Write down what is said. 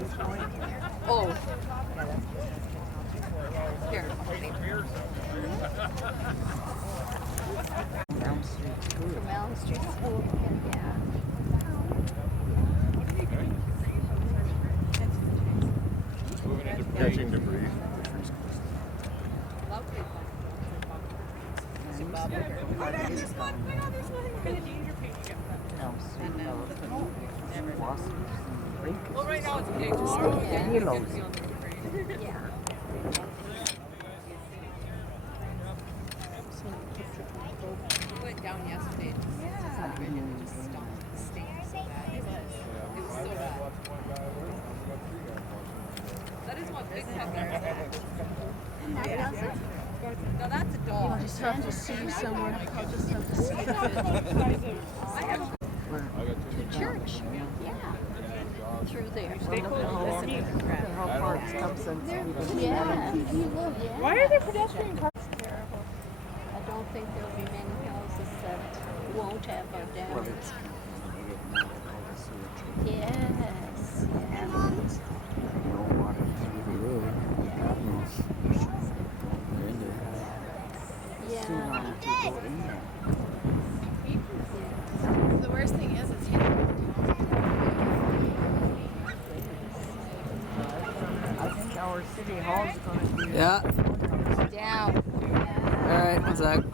Oh. Here. Elm Street School. From Elm Street School. Yeah. Catching debris. Lovely. Elm Street. Wasps and Lincoln. Well, right now it's okay. Tomorrow, Halos. Yeah. we went down yesterday. Yeah. And it just stunk. It stank so bad. It was so bad. That is what big pepper. No, that's a dog. I just have to see you somewhere. I'll just have to see you. I have a To church. Yeah. Through there. How far it's come since we've Yeah. Why are there pedestrian cars? Terrible. I don't think there'll be many houses that won't have a dam. Well, it's Yes. Yeah. no water through the road. Too Yeah. long to go in there. The worst thing is it's I think our city hall's going to be Yeah. Down. All right. One sec.